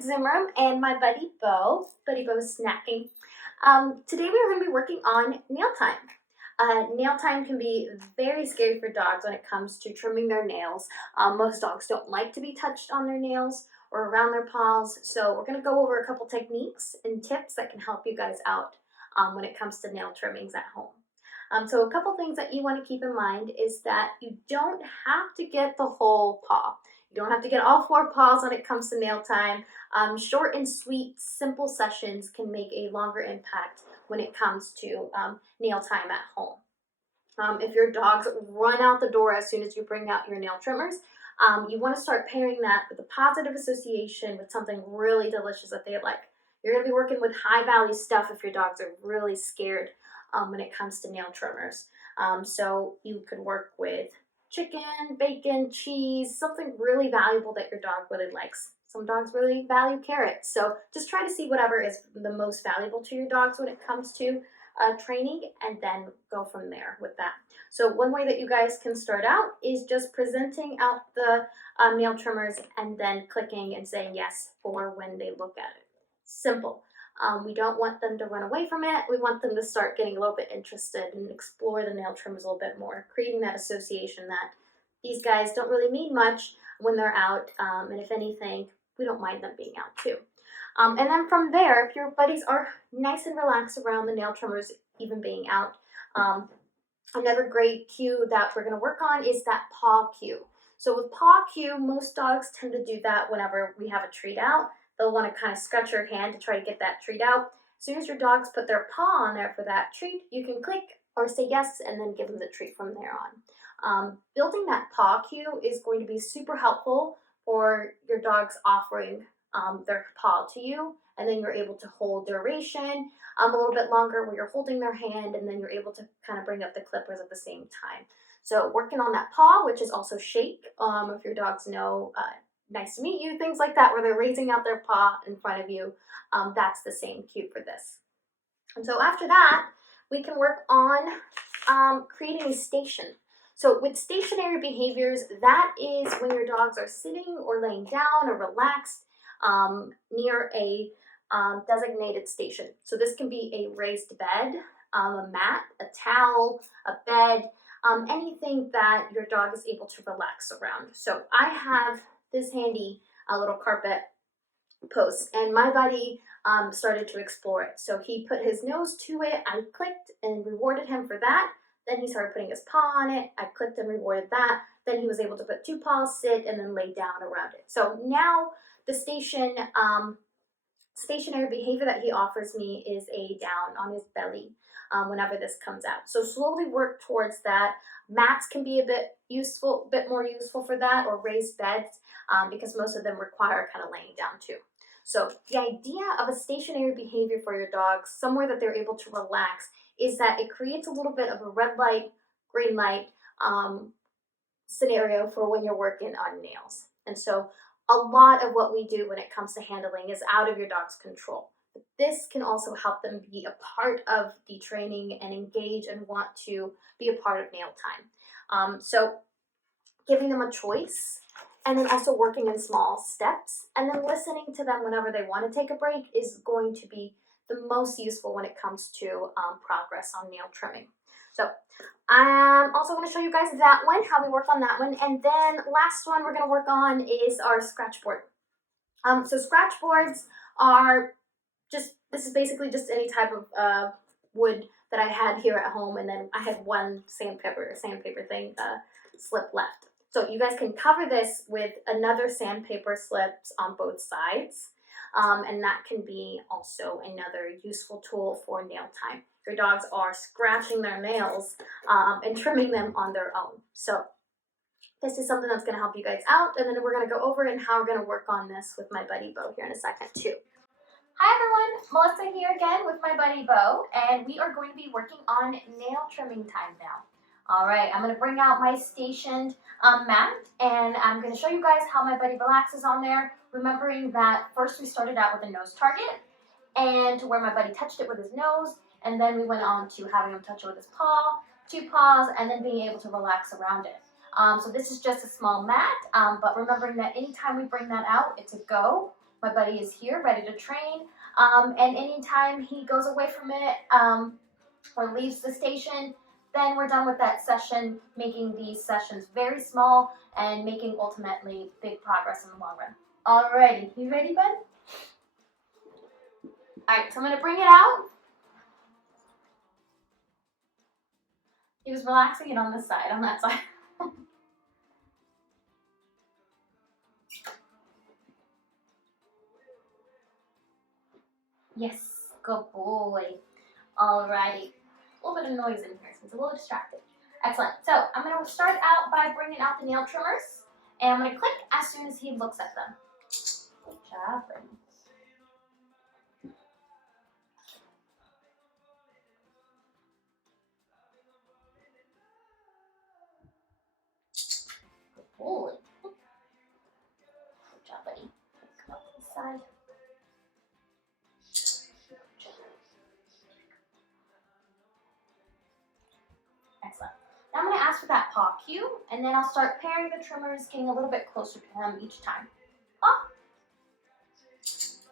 with Zoom Room and my buddy Bo. Buddy Bo's snacking. Today we are going to be working on nail time. Nail time can be very scary for dogs when it comes to trimming their nails. Most dogs don't like to be touched on their nails or around their paws, so we're going to go over a couple techniques and tips that can help you guys out when it comes to nail trimmings at home. So a couple things that you want to keep in mind is that you don't have to get the whole paw. You don't have to get all 4 paws when it comes to nail time. Short and sweet, simple sessions can make a longer impact when it comes to nail time at home. If your dogs run out the door as soon as you bring out your nail trimmers, you want to start pairing that with a positive association with something really delicious that they like. You're going to be working with high value stuff if your dogs are really scared when it comes to nail trimmers. So you could work with chicken, bacon, cheese, something really valuable that your dog really likes. Some dogs really value carrots. So just try to see whatever is the most valuable to your dogs when it comes to training, and then go from there with that. So one way that you guys can start out is just presenting out the nail trimmers and then clicking and saying yes for when they look at it. Simple. We don't want them to run away from it. We want them to start getting a little bit interested and explore the nail trimmers a little bit more, creating that association that these guys don't really mean much when they're out, and if anything, we don't mind them being out too. And then from there, if your buddies are nice and relaxed around the nail trimmers even being out, another great cue that we're going to work on is that paw cue. So with paw cue, most dogs tend to do that whenever we have a treat out. They'll want to kind of scratch your hand to try to get that treat out. As soon as your dogs put their paw on there for that treat, you can click or say yes and then give them the treat from there on. Building that paw cue is going to be super helpful for your dogs offering their paw to you, and then you're able to hold duration a little bit longer where you're holding their hand, and then you're able to kind of bring up the clippers at the same time. So working on that paw, which is also shake, if your dogs know nice to meet you, things like that, where they're raising out their paw in front of you, that's the same cue for this. And so after that, we can work on creating a station. So with stationary behaviors, that is when your dogs are sitting or laying down or relaxed near a designated station. So this can be a raised bed, a mat, a towel, a bed, anything that your dog is able to relax around. So I have this handy little carpet post, and my buddy started to explore it. So he put his nose to it, I clicked and rewarded him for that. Then he started putting his paw on it, I clicked and rewarded that. Then he was able to put 2 paws, sit, and then lay down around it. So now the stationary behavior that he offers me is a down on his belly whenever this comes out. So slowly work towards that. Mats can be a bit more useful for that, or raised beds, because most of them require kind of laying down too. So the idea of a stationary behavior for your dogs, somewhere that they're able to relax, is that it creates a little bit of a red light, green light scenario for when you're working on nails. And so a lot of what we do when it comes to handling is out of your dog's control. But this can also help them be a part of the training and engage and want to be a part of nail time. So giving them a choice, and then also working in small steps, and then listening to them whenever they want to take a break is going to be the most useful when it comes to progress on nail trimming. So I'm also going to show you guys that one, how we work on that one. And then last one we're going to work on is our scratch board. So scratch boards are this is basically just any type of wood that I had here at home, and then I had one sandpaper thing slip left. So you guys can cover this with another sandpaper slips on both sides. And that can be also another useful tool for nail time. Your dogs are scratching their nails and trimming them on their own. So this is something that's going to help you guys out. And then we're going to go over and how we're going to work on this with my buddy Bo here in a second too. Hi everyone, Melissa here again with my buddy Bo, and we are going to be working on nail trimming time now. All right, I'm going to bring out my stationed mat, and I'm going to show you guys how my buddy relaxes on there, remembering that first we started out with a nose target, and to where my buddy touched it with his nose, and then we went on to having him touch it with his paw, 2 paws, and then being able to relax around it. So this is just a small mat, but remembering that anytime we bring that out, it's a go. My buddy is here, ready to train. And anytime he goes away from it or leaves the station, then we're done with that session, making these sessions very small and making ultimately big progress in the long run. Alrighty, you ready, bud? Alright, so I'm gonna bring it out. He was relaxing it on this side, on that side. Yes, good boy. Alrighty. A little bit of noise in here, so it's a little distracted. Excellent. So I'm going to start out by bringing out the nail trimmers, and I'm going to click as soon as he looks at them. Good job, buddy. Good boy. Good job, buddy. Come up this side. Excellent. Now I'm going to ask for that paw cue, and then I'll start pairing the trimmers, getting a little bit closer to him each time. Paw.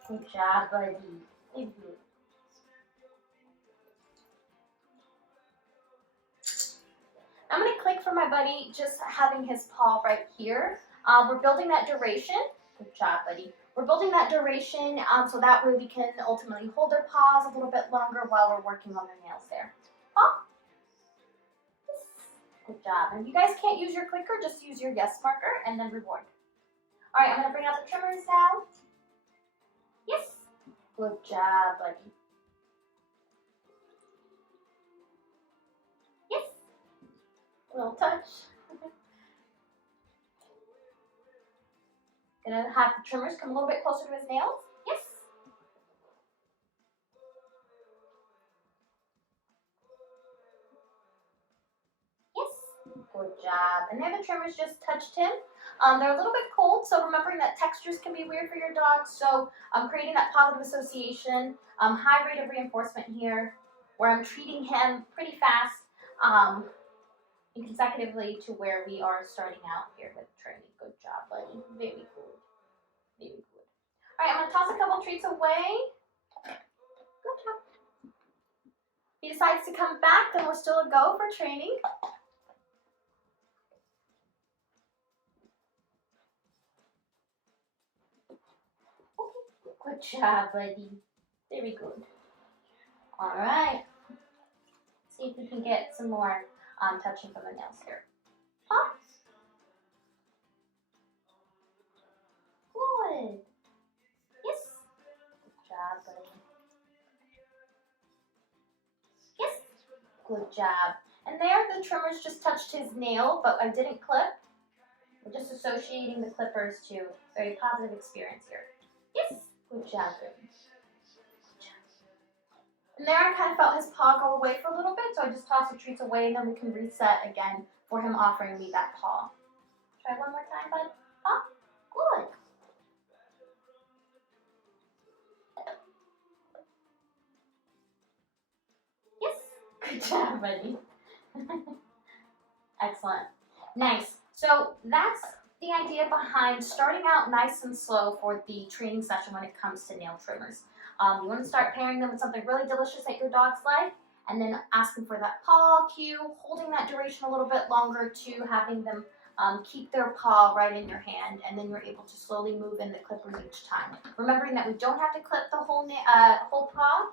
Good job, buddy. Thank you. I'm going to click for my buddy, just having his paw right here. We're building that duration. Good job, buddy. We're building that duration so that way we can ultimately hold their paws a little bit longer while we're working on their nails there. Paw. Good job. And if you guys can't use your clicker, just use your yes marker and then reward. All right, I'm going to bring out the trimmers now. Yes. Good job, buddy. Yes. A little touch. Gonna have the trimmers come a little bit closer to his nails. Yes. Yes. Good job. And there the trimmers just touched him. They're a little bit cold, so remembering that textures can be weird for your dog. So I'm creating that positive association, high rate of reinforcement here, where I'm treating him pretty fast and consecutively to where we are starting out here with training. Good job, buddy. Very good. Very good. All right, I'm going to toss a couple treats away. Good job. If he decides to come back, then we're still a go for training. Good job, buddy. Very good. All right. See if we can get some more touching from the nails here. Huh? Good. Yes. Good job, buddy. Yes. Good job. And there, the trimmers just touched his nail, but I didn't clip. We're just associating the clippers to a very positive experience here. Yes. Good job, buddy. Good job. And there, I kind of felt his paw go away for a little bit, so I just tossed the treats away, and then we can reset again for him offering me that paw. Try one more time, bud. Paw. Good. Yes. Good job, buddy. Excellent. Nice. So that's the idea behind starting out nice and slow for the training session when it comes to nail trimmers. You want to start pairing them with something really delicious that your dogs like, and then asking for that paw cue, holding that duration a little bit longer to having them keep their paw right in your hand, and then you're able to slowly move in the clippers each time. Remembering that we don't have to clip the whole paw.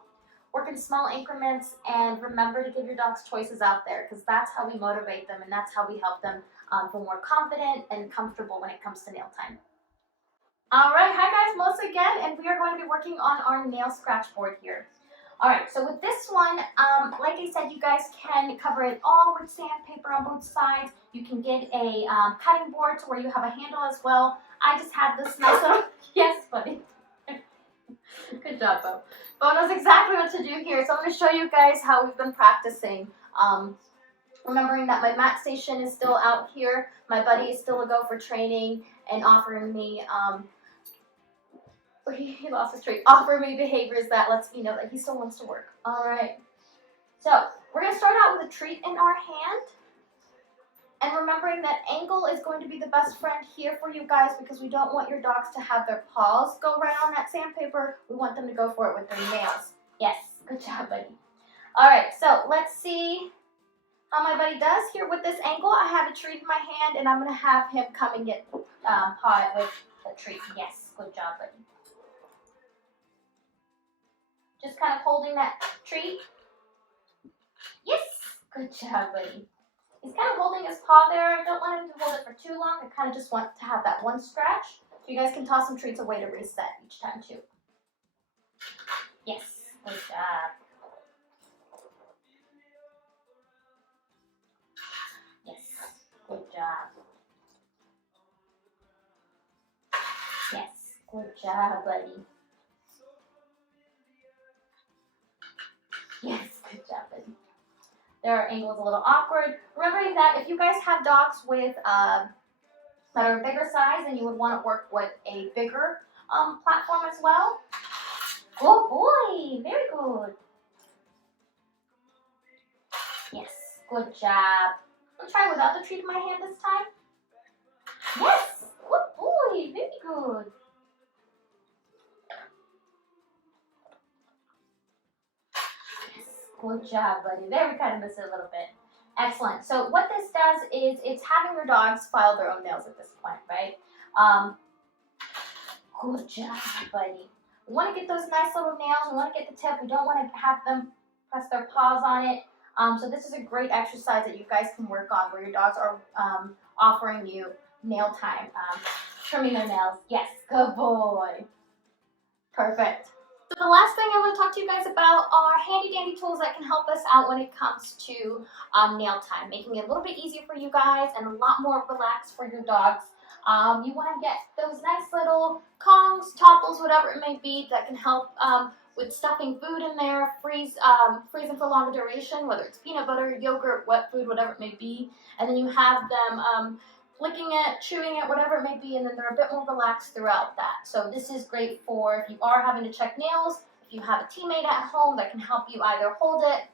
Work in small increments, and remember to give your dogs choices out there, because that's how we motivate them and that's how we help them feel more confident and comfortable when it comes to nail time. All right, hi guys, Melissa again, and we are going to be working on our nail scratch board here. All right, so with this one, like I said, you guys can cover it all with sandpaper on both sides. You can get a cutting board to where you have a handle as well. I just have this nice little, yes, buddy. Good job, Bo. Bo knows exactly what to do here, so I'm going to show you guys how we've been practicing. Remembering that my mat station is still out here, my buddy is still a go for training and offering me, he lost his treat, offering me behaviors that lets me know that he still wants to work. All right, so we're going to start out with a treat in our hand, And remembering that angle is going to be the best friend here for you guys because we don't want your dogs to have their paws go right on that sandpaper. We want them to go for it with their nails. Yes, good job, buddy. All right, so let's see how my buddy does here with this angle. I have a treat in my hand, and I'm going to have him come and get paw it with the treat. Yes, good job, buddy. Just kind of holding that treat. Yes, good job, buddy. He's kind of holding his paw there. I don't want him to hold it for too long. I kind of just want to have that one scratch. So you guys can toss some treats away to reset each time too. Yes, good job. Yes, good job. Yes, good job, buddy. Yes, good job, buddy. Their angle is a little awkward. Remembering that if you guys have dogs with that are a bigger size, and you would want to work with a bigger platform as well. Good boy, very good. Yes, good job. I'll try without the treat in my hand this time. Yes, good boy, very good. Good job, buddy. There, we kind of missed it a little bit. Excellent. So what this does is it's having your dogs file their own nails at this point, right? Good job, buddy. We want to get those nice little nails. We want to get the tip. We don't want to have them press their paws on it. So this is a great exercise that you guys can work on where your dogs are offering you nail time, trimming their nails. Yes, good boy. Perfect. So the last thing I want to talk to you guys about are handy dandy tools that can help us out when it comes to nail time, making it a little bit easier for you guys and a lot more relaxed for your dogs. You want to get those nice little kongs, topples, whatever it may be, that can help with stuffing food in there, freezing for longer duration, whether it's peanut butter, yogurt, wet food, whatever it may be. And then you have them licking it, chewing it, whatever it may be, and then they're a bit more relaxed throughout that. So this is great for if you are having to check nails, if you have a teammate at home that can help you either hold it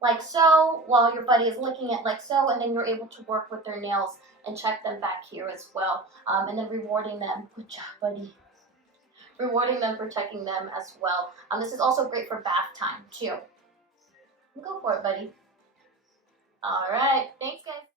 like so while your buddy is licking it like so, and then you're able to work with their nails and check them back here as well. And then rewarding them. Good job, buddy. Rewarding them for checking them as well. This is also great for bath time too. Go for it, buddy. All right. Thanks, guys.